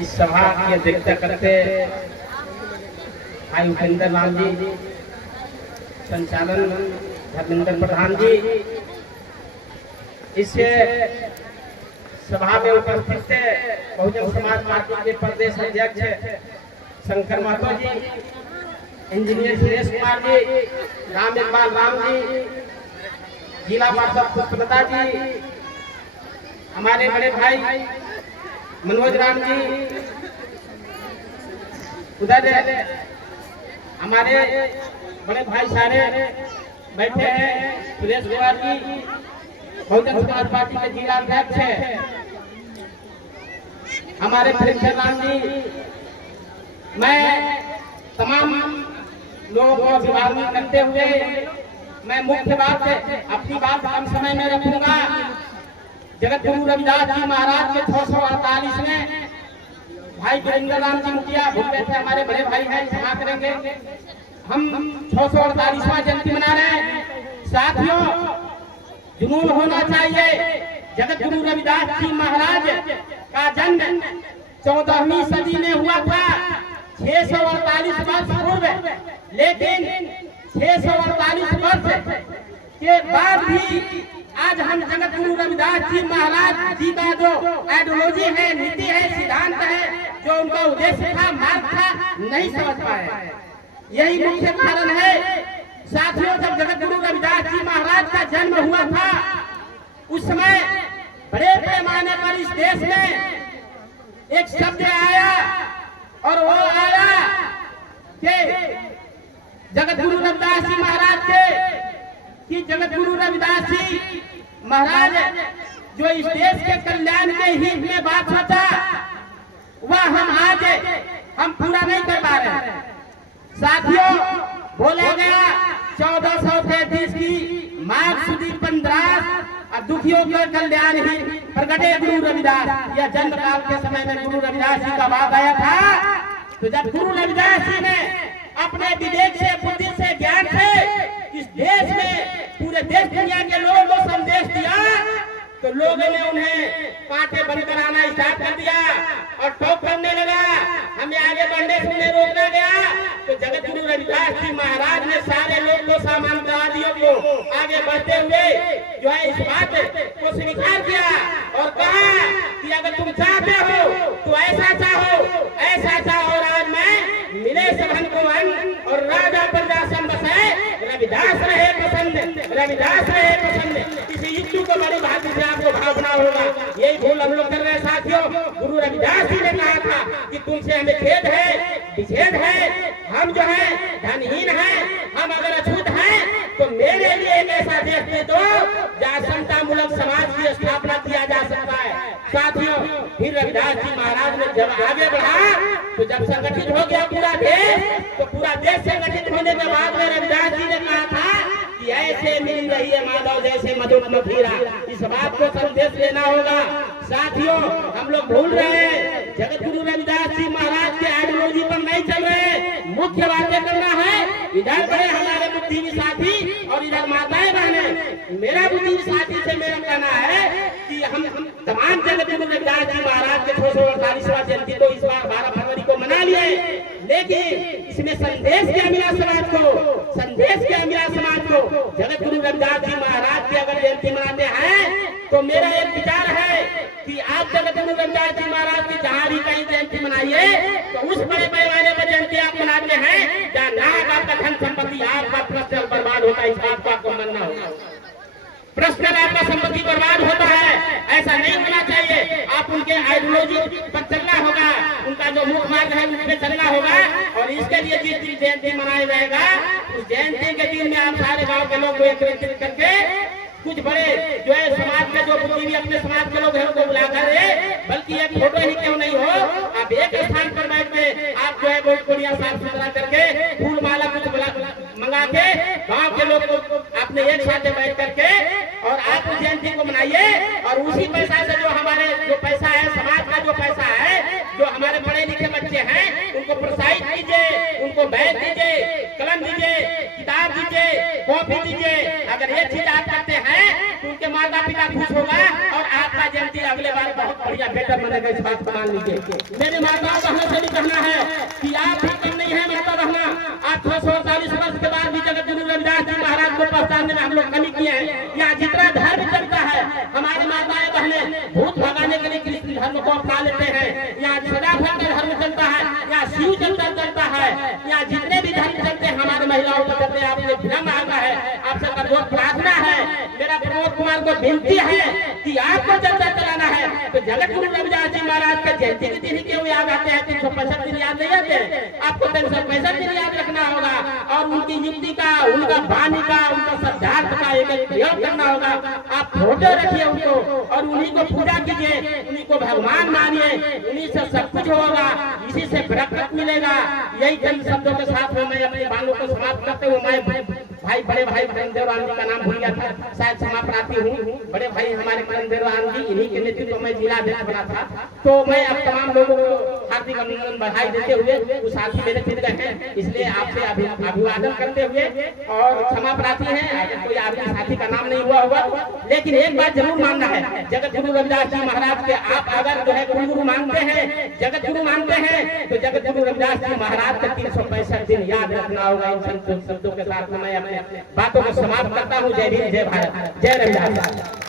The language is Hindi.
इस सभा की अध्यक्षता करते भाई उपेंद्र राम जी, संचालन धर्मेंद्र प्रधान जी, इस सभा में उपस्थित थे बहुजन समाज पार्टी के प्रदेश अध्यक्ष शंकर महतो जी, इंजीनियर सुरेश कुमार जी, राम इकबाल राम जी, जिला पार्षद पुष्पलता जी, हमारे बड़े भाई मनोज राम जी, उधर हमारे बड़े भाई सारे बैठे हैं, सुरेश कुमार जी बहुजन समाज पार्टी के जिला अध्यक्ष है, हमारे प्रेमचंद राम जी। मैं तमाम लोगों को अभिवादन करते हुए मैं मुख्य बात अपनी बात कम समय में रखूंगा। जगत गुरु रविदास जी महाराज के 648 में भाई वीरेंद्र राम जी मुखिया भूल गए थे, हमारे बड़े भाई हैं, क्षमा करेंगे। हम 648वां जयंती मना रहे हैं। साथियों, जुनून होना चाहिए। जगत गुरु रविदास जी महाराज का जन्म 14वीं सदी में हुआ था, 648 वर्ष पूर्व, लेकिन 648 वर्ष के बाद भी आज हम जगत गुरु रविदास जी महाराज जी का जो आइडियोलॉजी है, नीति है, सिद्धांत है, जो उनका उद्देश्य था, मार्ग था, नहीं समझ पाए। यही मुख्य कारण है। साथियों, जब जगत गुरु रविदास जी महाराज का जन्म हुआ था, उस समय बड़े पैमाने पर इस देश में एक शब्द आया, और वो आया कि जगत गुरु रविदास जी महाराज के, कि जगत गुरु रविदास जी महाराज जो इस देश के कल्याण के हित में बात सोचा, वह हम पूरा नहीं कर पा रहे। साथियों, बोला गया 1433 की मार्च सुदी 15 दुखियों के कल्याण ही प्रगटे गुरु रविदास। यह जन्म काल के समय में गुरु रविदास जी का बात आया था। तो जब गुरु रविदास जी ने अपने विवेक से, बुद्धि से, ज्ञान से इस देश में, पूरे देश दुनिया के लोगों को संदेश दिया, तो लोगों ने उन्हें कांटे बनकर आना स्टार्ट कर दिया और टॉप करने लगा, हमें आगे बढ़ने से उन्हें रोकना गया। तो जगत गुरु रविदास जी महाराज ने सारे लोग को, सामान्यवादियों को आगे बढ़ते हुए जो है इस बात को स्वीकार किया और कहा कि अगर तुम चाहते हो तो ऐसा चाहो, ऐसा चाहो, और आज मैं मिले सबन को अन्न और राजा प्रजा सम बसे, रविदास रहे पसंद, रविदास रहे पसंद। इसी युक्ति को बड़ी भांति से आपको भावना होगा। यही भूल हम लोग कर रहे हैं। साथियों, गुरु रविदास जी ने कहा था कि तुमसे हमें खेद है, विछेद है, हम जो है धनहीन हैं, हम अगर अछूत हैं तो मेरे लिए एक ऐसा देश दे दो जहाँ समता मूलक समाज की स्थापना किया जा सकता है। साथियों, फिर रविदास जी महाराज ने जब आगे बढ़ा, तो जब संगठित हो गया पूरा देश, तो पूरा देश संगठित होने के बाद में रविदास जी ने कहा था कि ऐसे मिल रही है माधव जैसे मधुर मधुरा। इस बात को संदेश लेना होगा। साथियों, हम लोग भूल रहे हैं, जगत गुरु रविदास जी महाराज के आइडियोलॉजी पर नहीं चल रहे, मुख्य बातें करना है। इधर बड़े हमारे बुद्धिजीवी साथी और इधर माताएं बहनें, मेरा बुद्धिजीवी साथी से मेरा कहना है कि हम तमाम जगत गुरु रविदास जी महाराज के 648वां जयंती को इस बार 12 फरवरी को मना लिए, लेकिन इसमें संदेश क्या मिला समाज को, संदेश क्या मिला समाज को। जगत गुरु रविदास जी महाराज की अगर जयंती मनाते हैं तो मेरा एक विचार है कि आप जगत गुरु रविदास जी महाराज की जहाँ भी कहीं जयंती मनाइए, तो उस बड़े पैमाने पर जयंती आप मनाते हैं जहाँ नाग आपका धन संपत्ति आपका प्रश्न बर्बाद होता है। इस बात को आपको मानना होगा। प्रश्न आपका संपत्ति बर्बाद होता है, ऐसा नहीं होना चाहिए। आप उनके आइडियोलॉजी पर चलना होगा, उनका जो मुख्य मार्ग है उस पर चलना होगा। और इसके लिए जिस दिन जयंती मनाया जाएगा, उस जयंती के दिन में आप सारे गाँव के लोग को एकत्रित करके कुछ बड़े जो है समाज के जो बुद्धिजीवी अपने समाज के लोग हैं उनको बुलाकर, बल्कि एक फोटो ही क्यों नहीं हो, आप एक स्थान पर बैठ के आप जो है बहुत बढ़िया साफ सुथरा करके फूल माला कुछ मंगा के गांव के लोग को अपने एक साथ बैठ करके और आप उस जयंती को मनाइए। और उसी पैसा से जो हमारे जो पैसा है, समाज का जो पैसा है, जो हमारे पढ़े लिखे बच्चे हैं, उनको प्रोत्साहित कीजिए, उनको बैग दीजिए, कलम दीजिए, किताब दीजिए, कॉपी दीजिए। अगर ये चीज आप करते हैं तो उनके माता पिता खुश होगा और आपका जयंती अगले बार बहुत बढ़िया बेटर बनेगा, इस बात को मान लीजिए। मेरी माताओं बहनों से भी कहना है कि आप भी कम नहीं है माता बहना, 848 वर्ष के बाद भी जगत गुरु रविदास जी महाराज को पहचानने में हम लोग कमी किए हैं। यहाँ जितना धर्म चलता है हमारी माताएं बहनें भूत भगाने के लिए कृष्ण धर्म को अपना लेते हैं। यहाँ सदाफल का धर्म चलता है, यहाँ शिव चलता है, यहाँ जितने भी धर्म चलते हैं हमारी महिलाओं को चलते हैं। आपसे विनम्र आता है, आपसे करजोर प्रार्थना है, मेरा प्रमोद कुमार को विनती है कि आपको चलता चलाना है तो जगत गुरु रविदास जी महाराज के जयंती के दिन क्यों याद आते हैं? 365 दिन याद नहीं आते? आपको 365 दिन याद रखना होगा और उनकी युक्ति का, उनका वाणी का, उनका शब्दार्थ का एक प्रयोग करना होगा। आप फोटो रखिए उनको और उन्हीं को पूजा कीजिए, उन्हीं को भगवान मानिए, उन्हीं से सब कुछ होगा, इसी से बरकत मिलेगा। यही चंद शब्दों के साथ में मैं अपने बालों को समाप्त करते हुए मैं भाई बड़े भाई करणदेव राम जी का नाम भूल गया था, शायद क्षमा प्रार्थी हूँ। बड़े भाई हमारे करणदेव राम जी, इन्हीं के नेतृत्व में जिला अध्यक्ष बना था। तो मैं अब तमाम लोगों को हार्दिक अभिनंदन बधाई देते हुए, वो साथी मेरे चित गए हैं इसलिए आपसे अभिवादन करते हुए और क्षमा प्रार्थी हैं अगर कोई आपके साथी का नाम नहीं हुआ होगा। लेकिन एक बात जरूर मानना है, जगत गुरु रविदास जी महाराज के आप अगर जो है गुरु मानते हैं, जगत गुरु मानते हैं तो जगत गुरु रविदास जी महाराज के 365 दिन याद रखना होगा। इन शब्दों के साथ मैं अपने बातों को समाप्त करता हूँ। जय भीम, जय भारत, जय रविदास।